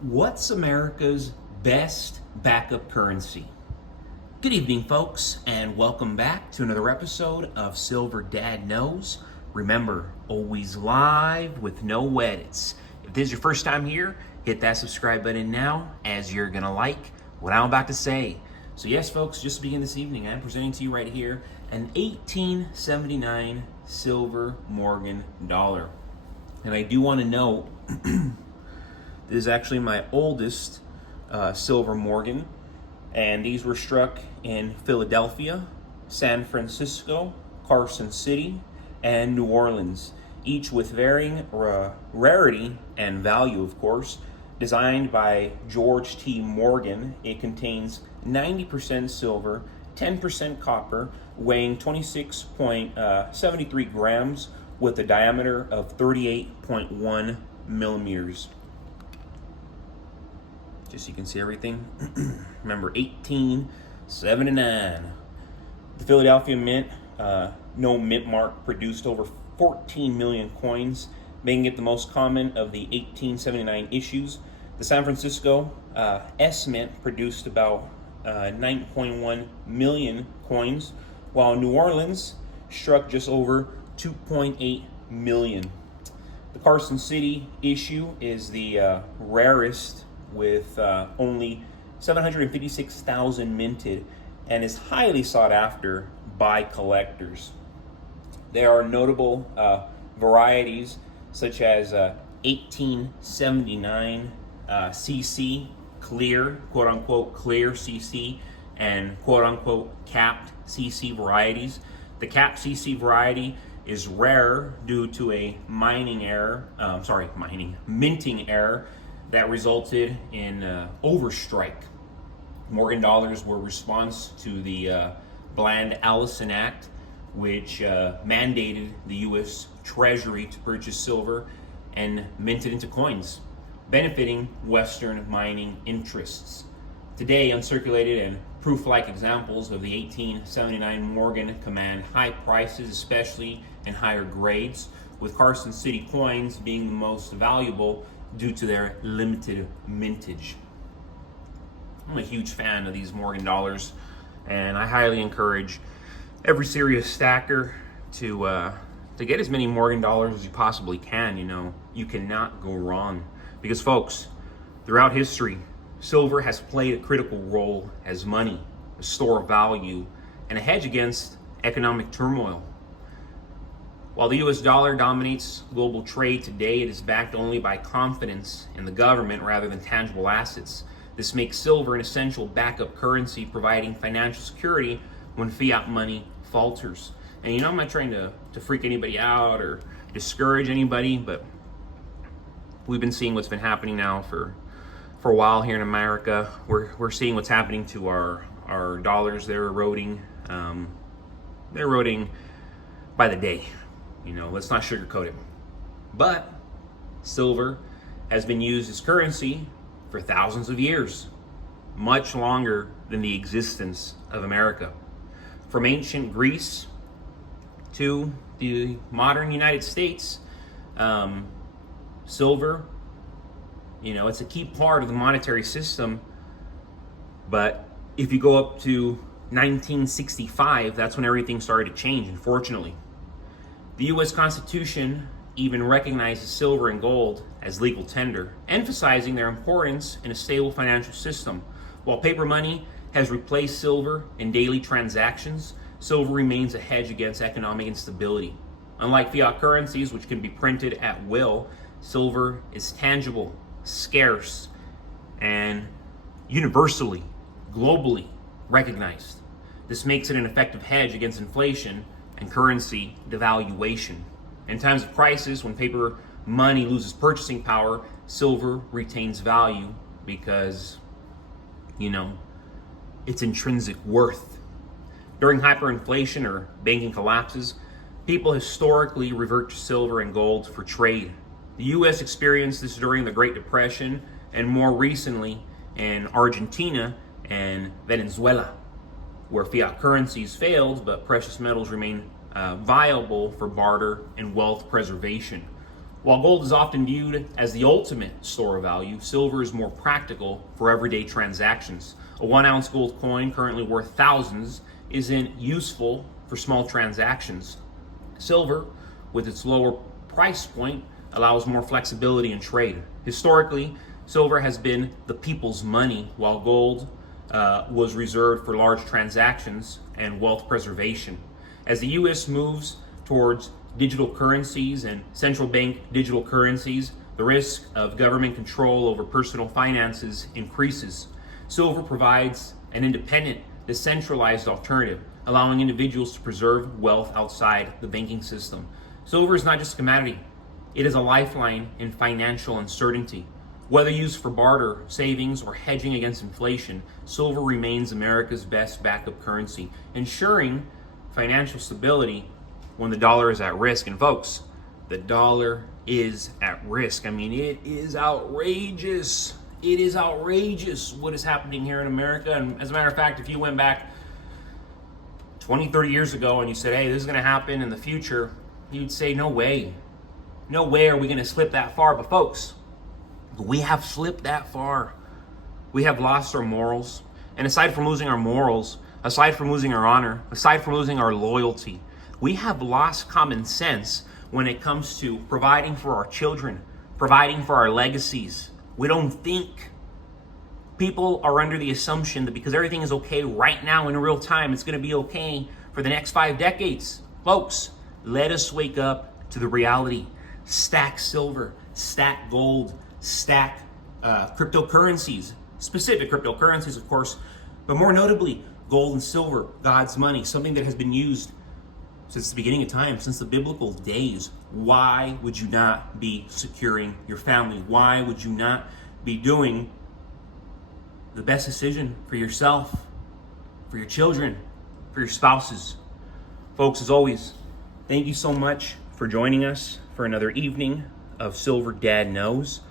What's America's best backup currency? Good evening, folks, and welcome back to another episode of Silver Dad Knows. Remember, always live with no edits. If this is your first time here, hit that subscribe button now, as you're gonna like what I'm about to say. So yes, folks, just to begin this evening, I'm presenting to you right here an 1879 silver Morgan dollar. And I do want to note, this is actually my oldest silver Morgan, and these were struck in Philadelphia, San Francisco, Carson City, and New Orleans, each with varying rarity and value, of course. Designed by George T. Morgan, it contains 90% silver, 10% copper, weighing 26.73 grams with a diameter of 38.1 millimeters. Just so you can see everything. Remember, 1879. The Philadelphia Mint, no mint mark, produced over 14 million coins, making it the most common of the 1879 issues. The San Francisco S Mint produced about 9.1 million coins, while New Orleans struck just over 2.8 million. The Carson City issue is the rarest, with only 756,000 minted, and is highly sought after by collectors. There are notable varieties such as 1879 CC clear, quote unquote clear CC, and quote unquote capped CC varieties. The capped CC variety is rare due to a minting error that resulted in overstrike. Morgan dollars were a response to the Bland-Allison Act, which mandated the U.S. Treasury to purchase silver and mint it into coins, benefiting Western mining interests. Today, uncirculated and proof-like examples of the 1879 Morgan command high prices, especially in higher grades, with Carson City coins being the most valuable due to their limited mintage. I'm a huge fan of these Morgan dollars, and I highly encourage every serious stacker to get as many Morgan dollars as you possibly can. You know, you cannot go wrong, because folks, throughout history, silver has played a critical role as money, a store of value, and a hedge against economic turmoil. While the US dollar dominates global trade today, it is backed only by confidence in the government rather than tangible assets. This makes silver an essential backup currency, providing financial security when fiat money falters. And you know, I'm not trying to freak anybody out or discourage anybody, but we've been seeing what's been happening now for a while here in America. We're seeing what's happening to our dollars. They're eroding. They're eroding by the day. You know, let's not sugarcoat it. But silver has been used as currency for thousands of years, much longer than the existence of America. From ancient Greece to the modern United States, silver, you know, it's a key part of the monetary system. But if you go up to 1965, that's when everything started to change, unfortunately. The U.S. Constitution even recognizes silver and gold as legal tender, emphasizing their importance in a stable financial system. While paper money has replaced silver in daily transactions, silver remains a hedge against economic instability. Unlike fiat currencies, which can be printed at will, silver is tangible, scarce, and universally, globally recognized. This makes it an effective hedge against inflation and currency devaluation. In times of crisis, when paper money loses purchasing power, silver retains value because, you know, its intrinsic worth. During hyperinflation or banking collapses, people historically revert to silver and gold for trade. The U.S. experienced this during the Great Depression, and more recently in Argentina and Venezuela, where fiat currencies failed, but precious metals remain viable for barter and wealth preservation. While gold is often viewed as the ultimate store of value, silver is more practical for everyday transactions. A 1 ounce gold coin, currently worth thousands, isn't useful for small transactions. Silver, with its lower price point, allows more flexibility in trade. Historically, silver has been the people's money, while gold was reserved for large transactions and wealth preservation. As the U.S. moves towards digital currencies and central bank digital currencies, the risk of government control over personal finances increases. Silver provides an independent, decentralized alternative, allowing individuals to preserve wealth outside the banking system. Silver is not just a commodity, it is a lifeline in financial uncertainty. Whether used for barter, savings, or hedging against inflation, silver remains America's best backup currency, ensuring financial stability when the dollar is at risk. And folks, the dollar is at risk. I mean, it is outrageous. It is outrageous what is happening here in America. And as a matter of fact, if you went back 20, 30 years ago and you said, hey, this is going to happen in the future, you'd say, no way. No way are we going to slip that far. But folks, we have slipped that far. We have lost our morals. And aside from losing our morals, aside from losing our honor, aside from losing our loyalty, we have lost common sense when it comes to providing for our children, providing for our legacies. We don't think. People are under the assumption that because everything is okay right now in real time, it's going to be okay for the next 5 decades. Folks, let us wake up to the reality. Stack silver, stack gold, stack cryptocurrencies, specific cryptocurrencies, of course, but more notably, gold and silver, God's money, something that has been used since the beginning of time, since the biblical days. Why would you not be securing your family? Why would you not be doing the best decision for yourself, for your children, for your spouses? Folks, as always, thank you so much for joining us for another evening of Silver Dad Knows.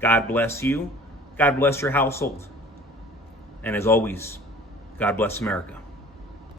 God bless you. God bless your household. And as always, God bless America.